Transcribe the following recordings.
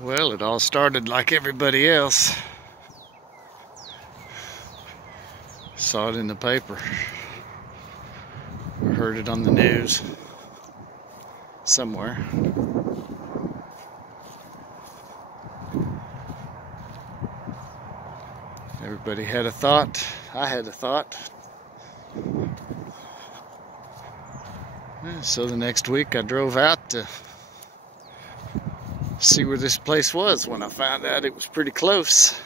Well, it all started like everybody else. Saw it in the paper, or heard it on the news somewhere. Everybody had a thought. I had a thought. So the next week I drove out to see where this place was. When I found out it was pretty close.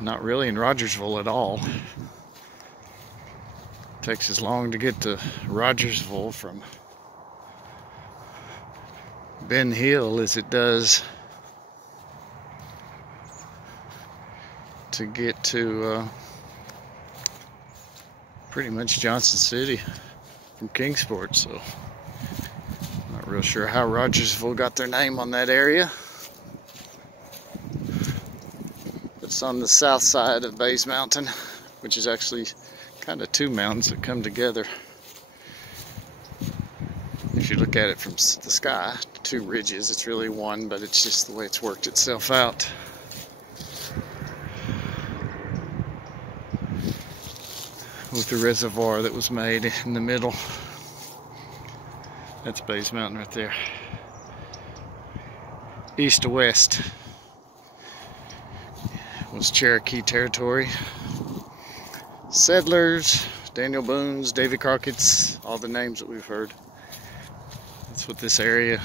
Not really in Rogersville at all. Takes as long to get to Rogersville from Ben Hill as it does to get to pretty much Johnson City from Kingsport. So not real sure how Rogersville got their name on that area. It's on the south side of Bays Mountain, which is actually kind of two mountains that come together. If you look at it from the sky, two ridges, it's really one, but it's just the way it's worked itself out. With the reservoir that was made in the middle. That's Bays Mountain right there. East to west was Cherokee territory. Settlers, Daniel Boone's, Davy Crockett's, all the names that we've heard. That's what this area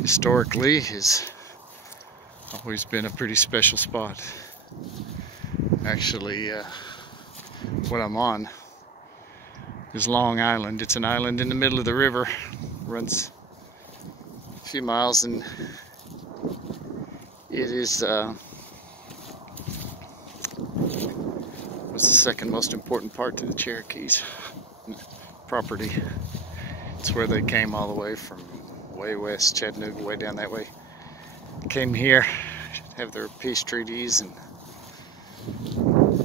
historically has always been a pretty special spot. Actually, what I'm on is Long Island. It's an island in the middle of the river. Runs a few miles, and it is was the second most important part to the Cherokees property. It's where they came all the way from way west, Chattanooga, way down that way. Came here, have their peace treaties, and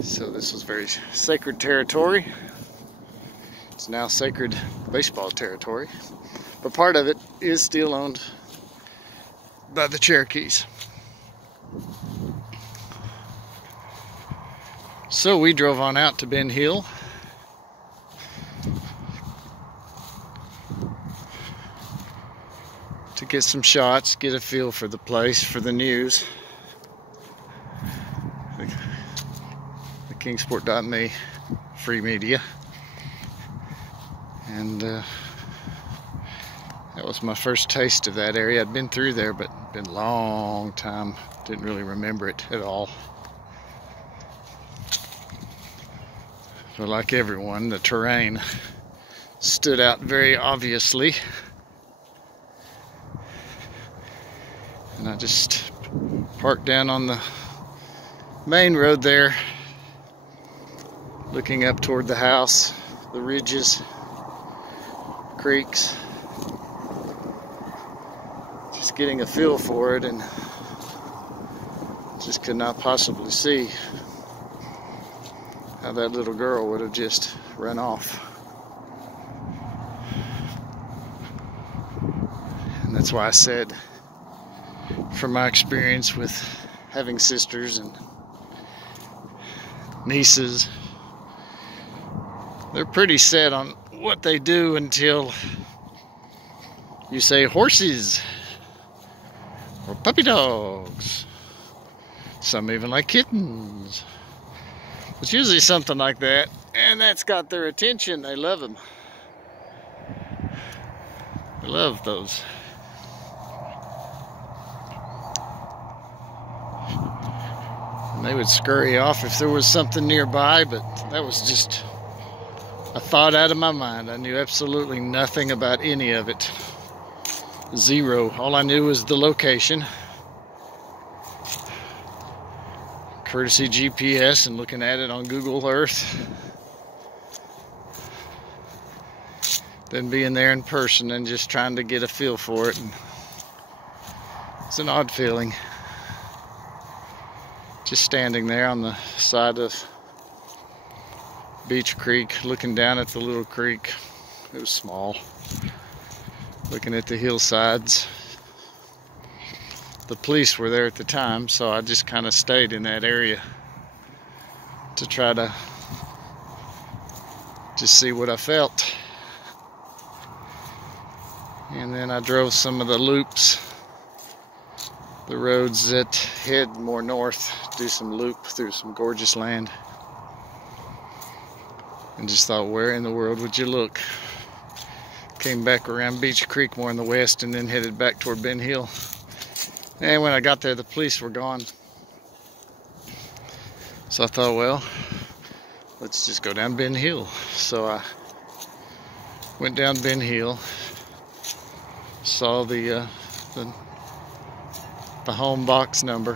so this was very sacred territory. It's now sacred baseball territory, but part of it is still owned by the Cherokees. So we drove on out to Ben Hill. To get some shots, get a feel for the place, for the news. The Kingsport.me Free Media. And that was my first taste of that area. I'd been through there, but been a long time. Didn't really remember it at all. But like everyone, the terrain stood out very obviously. And I just parked down on the main road there, looking up toward the house, the ridges, creeks, just getting a feel for it, and just could not possibly see how that little girl would have just run off. And that's why I said, from my experience with having sisters and nieces, they're pretty set on what they do until you say horses or puppy dogs. Some even like kittens. It's usually something like that, and that's got their attention. They love them. They love those. And they would scurry off if there was something nearby, but that was just a thought out of my mind. I knew absolutely nothing about any of it. Zero. All I knew was the location. Courtesy GPS and looking at it on Google Earth. Then being there in person and just trying to get a feel for it. And it's an odd feeling. Just standing there on the side of Beach Creek, looking down at the little creek. It was small. Looking at the hillsides. The police were there at the time, so I just kind of stayed in that area to try to just see what I felt. And then I drove some of the loops, the roads that head more north, do some loop through some gorgeous land. And just thought, where in the world would you look? Came back around Beach Creek more in the west and then headed back toward Ben Hill. And when I got there, the police were gone. So I thought, well, let's just go down Ben Hill. So I went down Ben Hill, saw the home box number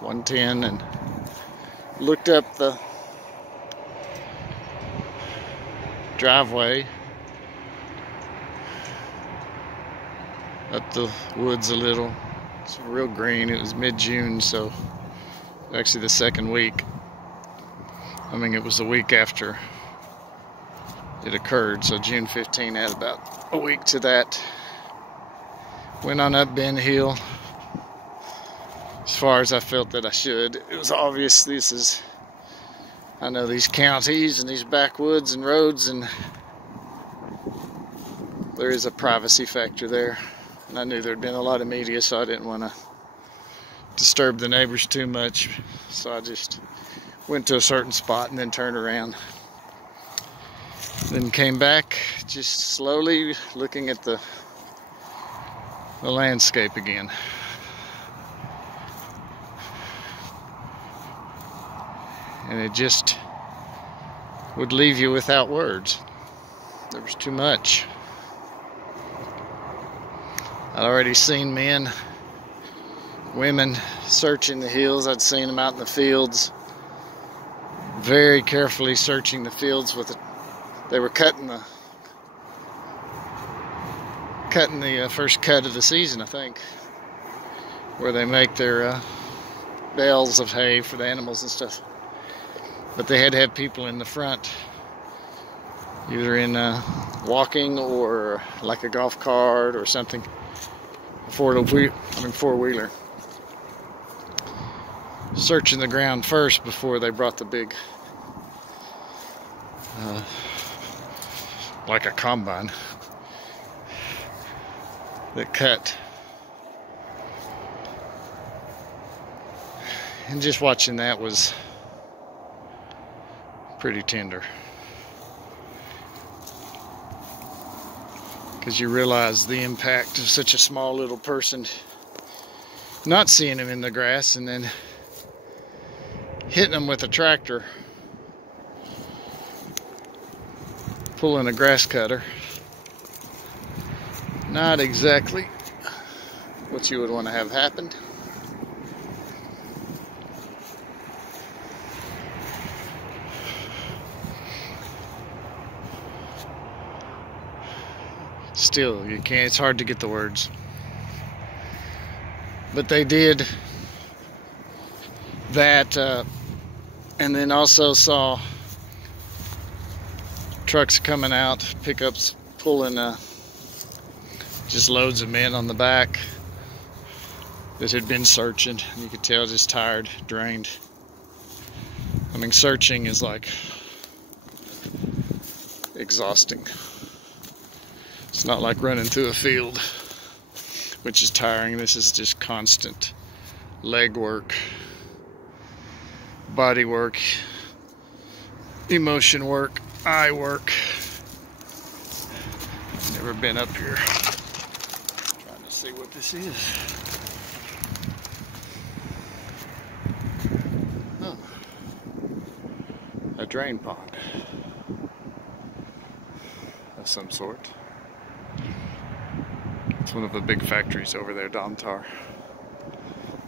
110, and looked up the driveway up the woods a little. It's real green. It was mid-June, so actually the second week. I mean, it was the week after it occurred, so June 15 had about a week to that. Went on up Ben Hill as far as I felt that I should. It was obvious this is, I know these counties and these backwoods and roads, and there is a privacy factor there. And I knew there'd been a lot of media, so I didn't want to disturb the neighbors too much. So I just went to a certain spot and then turned around. Then came back, just slowly looking at the landscape again. And it just would leave you without words. There was too much. I'd already seen men, women searching the hills. I'd seen them out in the fields, very carefully searching the fields with it. They were cutting the first cut of the season, I think, where they make their bales of hay for the animals and stuff. But they had to have people in the front, either in walking or like a golf cart or something. Four-wheeler. Searching the ground first before they brought the big, like a combine, that cut. And just watching that was pretty tender. Because you realize the impact of such a small little person not seeing him in the grass and then hitting him with a tractor, pulling a grass cutter. Not exactly what you would want to have happened. Still, you can't, it's hard to get the words. But they did that, and then also saw trucks coming out, pickups pulling just loads of men on the back that had been searching. You could tell just tired, drained. I mean, searching is like exhausting. It's not like running through a field, which is tiring. This is just constant leg work, body work, emotion work, eye work. Never been up here. Trying to see what this is. Oh, a drain pond of some sort. It's one of the big factories over there, Domtar.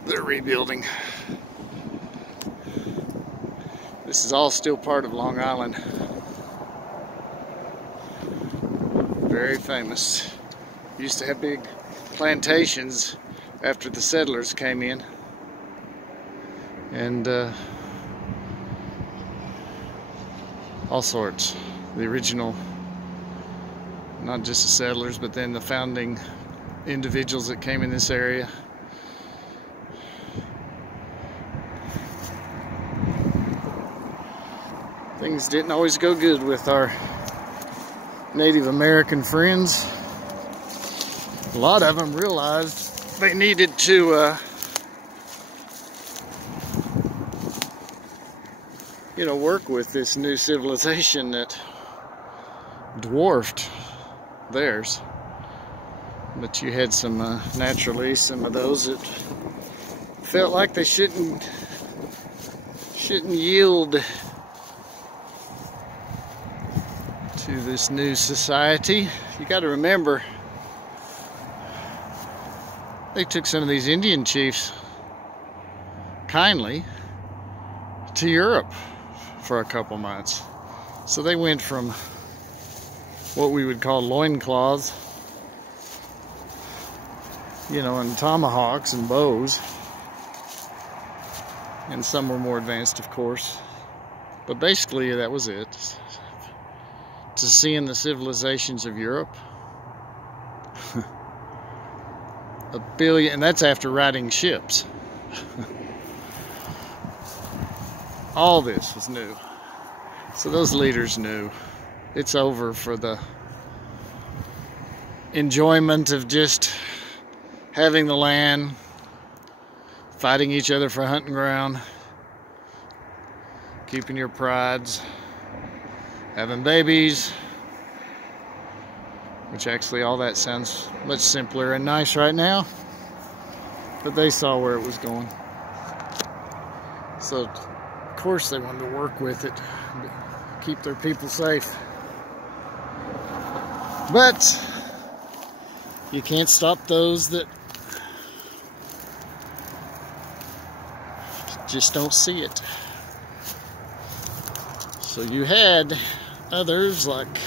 They're rebuilding. This is all still part of Long Island. Very famous. Used to have big plantations after the settlers came in. And all sorts. The original, not just the settlers, but then the founding individuals that came in this area. Things didn't always go good with our Native American friends. A lot of them realized they needed to work with this new civilization that dwarfed theirs. But you had some naturally some of those that felt like they shouldn't yield to this new society. You got to remember, they took some of these Indian chiefs kindly to Europe for a couple months. So they went from what we would call loincloths, and tomahawks and bows. And some were more advanced, of course. But basically, that was it. To seeing the civilizations of Europe. 1 billion, and that's after riding ships. All this was new. So those leaders knew it's over for the enjoyment of just having the land, fighting each other for hunting ground, keeping your prides, having babies, which actually all that sounds much simpler and nice right now, but they saw where it was going. So of course they wanted to work with it, keep their people safe. But you can't stop those that just don't see it. So you had others like,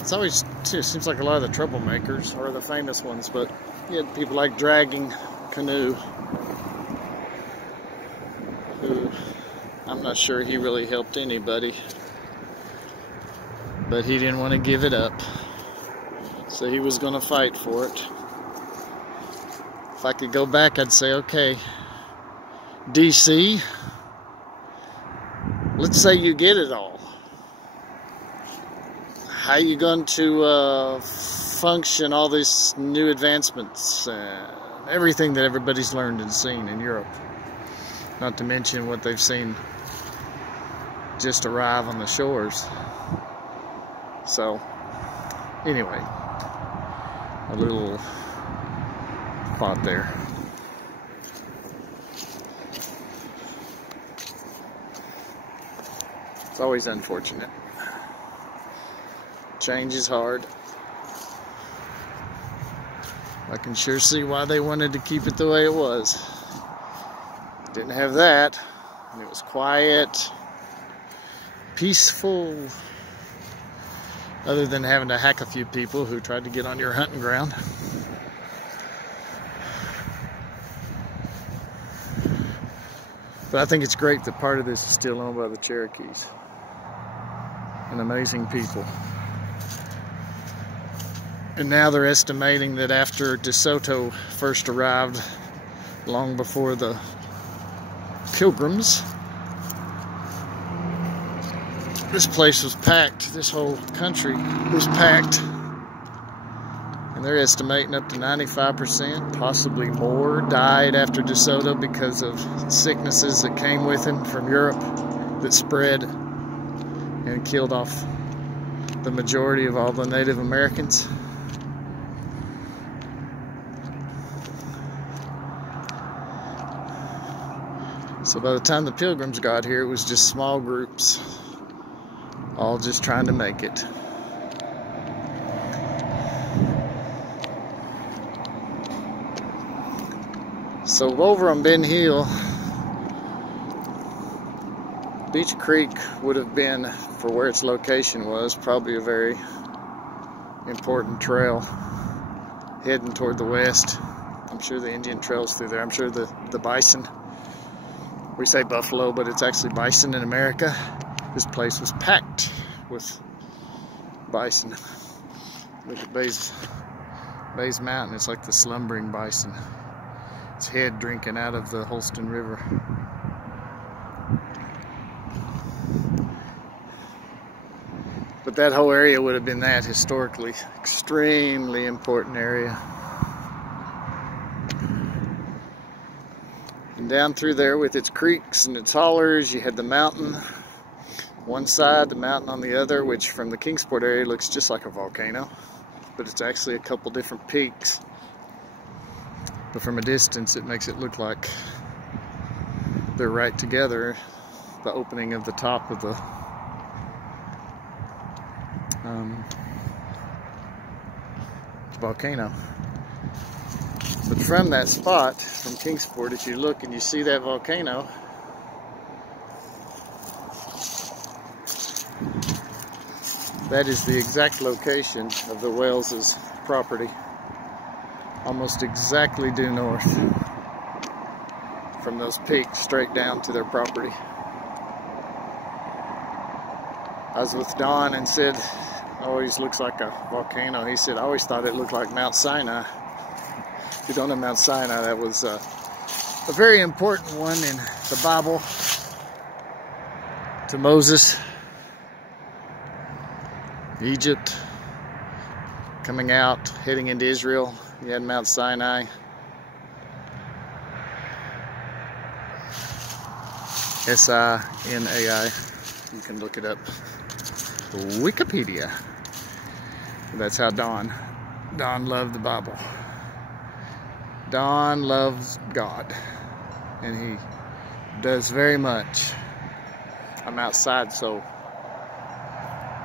it's always, it seems like a lot of the troublemakers are the famous ones, but you had people like Dragging Canoe, who I'm not sure he really helped anybody, but he didn't want to give it up, so he was going to fight for it. If I could go back, I'd say, okay, DC, let's say you get it all. How are you going to function all these new advancements, everything that everybody's learned and seen in Europe? Not to mention what they've seen just arrive on the shores. So, anyway, a little thought there. It's always unfortunate. Change is hard. I can sure see why they wanted to keep it the way it was. Didn't have that, and it was quiet, peaceful, other than having to hack a few people who tried to get on your hunting ground. But I think it's great that part of this is still owned by the Cherokees. An amazing people. And now they're estimating that after DeSoto first arrived, long before the Pilgrims, this place was packed. This whole country was packed. And they're estimating up to 95%, possibly more, died after DeSoto because of sicknesses that came with him from Europe that spread and killed off the majority of all the Native Americans. So by the time the Pilgrims got here, it was just small groups, all just trying to make it. So over on Ben Hill, Beach Creek would have been, for where its location was, probably a very important trail heading toward the west. I'm sure the Indian trail's through there. I'm sure the bison, we say buffalo, but it's actually bison in America, This place was packed with bison. Look at Bays Mountain. It's like the slumbering bison. Its head drinking out of the Holston River. But that whole area would have been that historically extremely important area. And down through there with its creeks and its hollers, you had the mountain one side, the mountain on the other, which from the Kingsport area looks just like a volcano, but it's actually a couple different peaks. But from a distance it makes it look like they're right together, the opening of the top of the volcano. But from that spot, from Kingsport, if you look and you see that volcano, that is the exact location of the Wales' property. Almost exactly due north from those peaks straight down to their property. I was with Don and said, always looks like a volcano. He said, I always thought it looked like Mount Sinai. If you don't know Mount Sinai, that was a very important one in the Bible to Moses. Egypt, coming out, heading into Israel. You had Mount Sinai. S-I-N-A-I. You can look it up. Wikipedia. That's how Don loved the Bible. Don loves God, and he does very much. I'm outside, so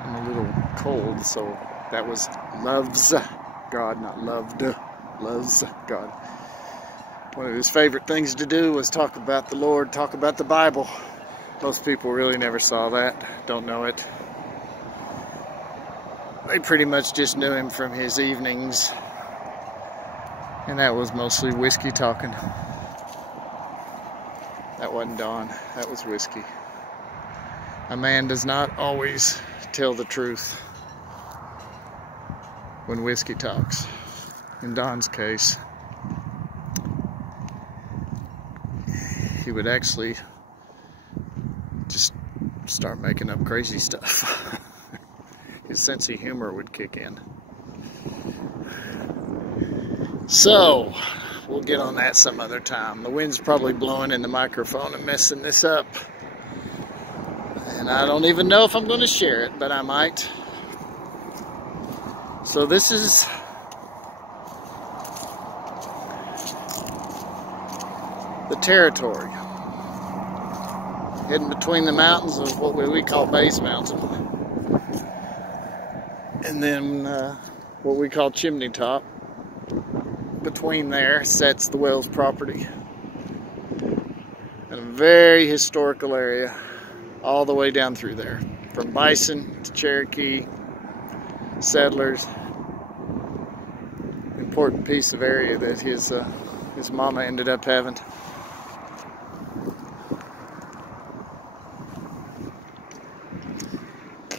I'm a little cold, so that was loves God, not loved. Loves God. One of his favorite things to do was talk about the Lord, talk about the Bible. Most people really never saw that, don't know it. They pretty much just knew him from his evenings, and that was mostly whiskey talking. That wasn't Don, that was whiskey. A man does not always tell the truth when whiskey talks. In Don's case, he would actually just start making up crazy stuff. His sense of humor would kick in. So, we'll get on that some other time. The wind's probably blowing in the microphone and messing this up. And I don't even know if I'm going to share it, but I might. So this is the territory. Hidden between the mountains of what we call Bays Mountain. And then what we call Chimney Top. Between there sets the Wales property. In a very historical area. All the way down through there. From bison to Cherokee, settlers. Important piece of area that his mama ended up having.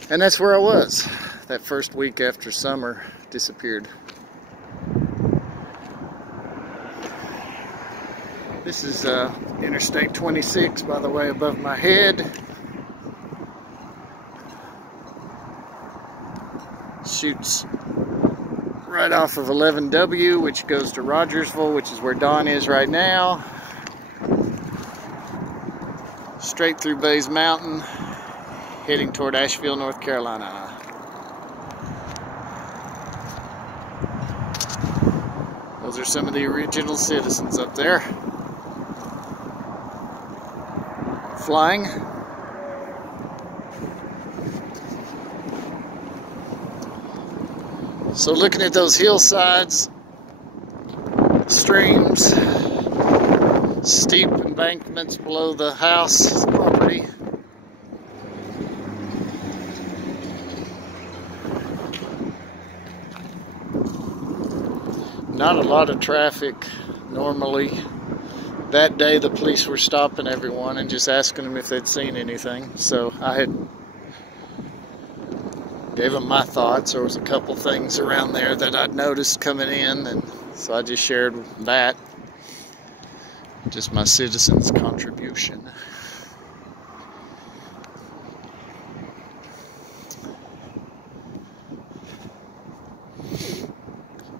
And that's where I was that first week after summer disappeared. This is Interstate 26, by the way, above my head. Shoots right off of 11W, which goes to Rogersville, which is where Don is right now. Straight through Bays Mountain, heading toward Asheville, North Carolina. Those are some of the original citizens up there. Flying. So looking at those hillsides, streams, steep embankments below the house property. Not a lot of traffic normally. That day the police were stopping everyone and just asking them if they'd seen anything. So I had gave them my thoughts. There was a couple things around there that I'd noticed coming in, and so I just shared that. Just my citizens' contribution.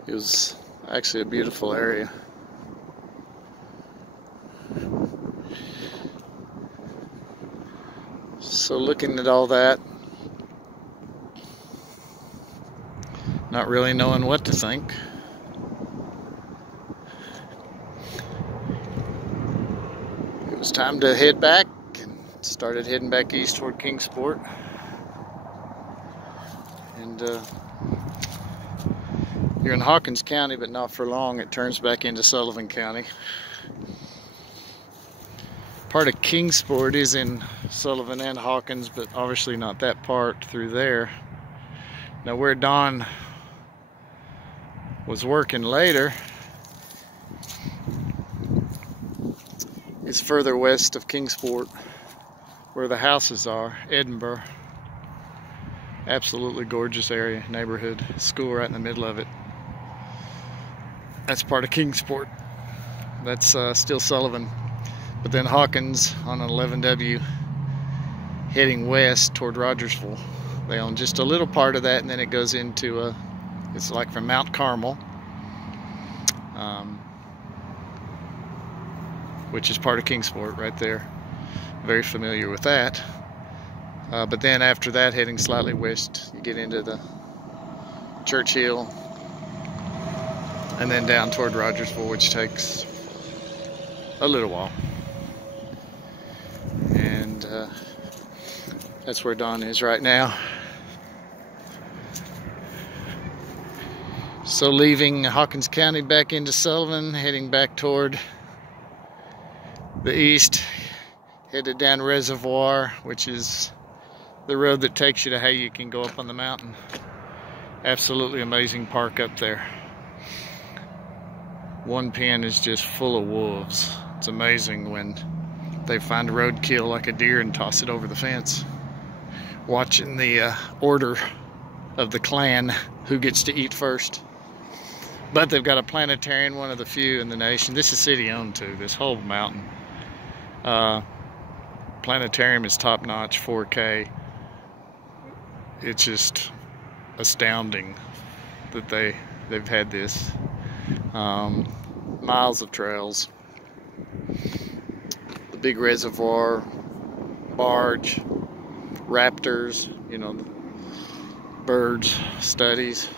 It was actually a beautiful area. So looking at all that, not really knowing what to think. It was time to head back, and started heading back east toward Kingsport. And you're in Hawkins County, but not for long. It turns back into Sullivan County. Part of Kingsport is in Sullivan and Hawkins, but obviously not that part through there. Now where Don was working later is further west of Kingsport, where the houses are. Edinburgh. Absolutely gorgeous area, neighborhood, school right in the middle of it. That's part of Kingsport. That's still Sullivan. But then Hawkins on an 11W heading west toward Rogersville. They own just a little part of that, and then it goes into it's like from Mount Carmel, which is part of Kingsport right there. Very familiar with that. But then after that, heading slightly west, you get into the Churchill, and then down toward Rogersville, which takes a little while. And that's where Don is right now. So leaving Hawkins County back into Sullivan, heading back toward the east, headed down Reservoir, which is the road that takes you to how you can go up on the mountain. Absolutely amazing park up there. One pen is just full of wolves. It's amazing when they find a roadkill like a deer and toss it over the fence. Watching the order of the clan, who gets to eat first. But they've got a planetarium, one of the few in the nation. This is city owned too, this whole mountain. Planetarium is top notch, 4K. It's just astounding that they've had this. Miles of trails. The big reservoir, barge, raptors, you know, birds, studies.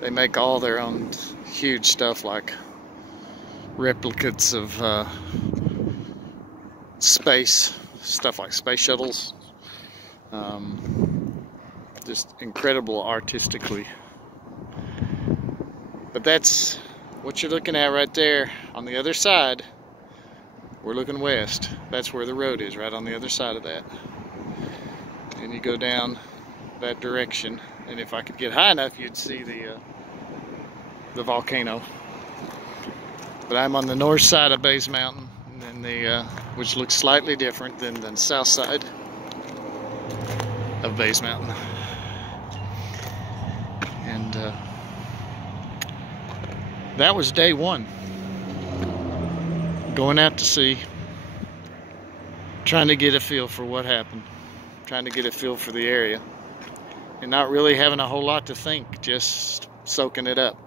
They make all their own huge stuff like replicates of space, stuff like space shuttles. Just incredible artistically. But that's what you're looking at right there. On the other side, we're looking west. That's where the road is, right on the other side of that. And you go down that direction, and if I could get high enough, you'd see the volcano. But I'm on the north side of Bays Mountain, and then which looks slightly different than the south side of Bays Mountain. And that was day one. Going out to sea, trying to get a feel for what happened, trying to get a feel for the area, and not really having a whole lot to think, just soaking it up.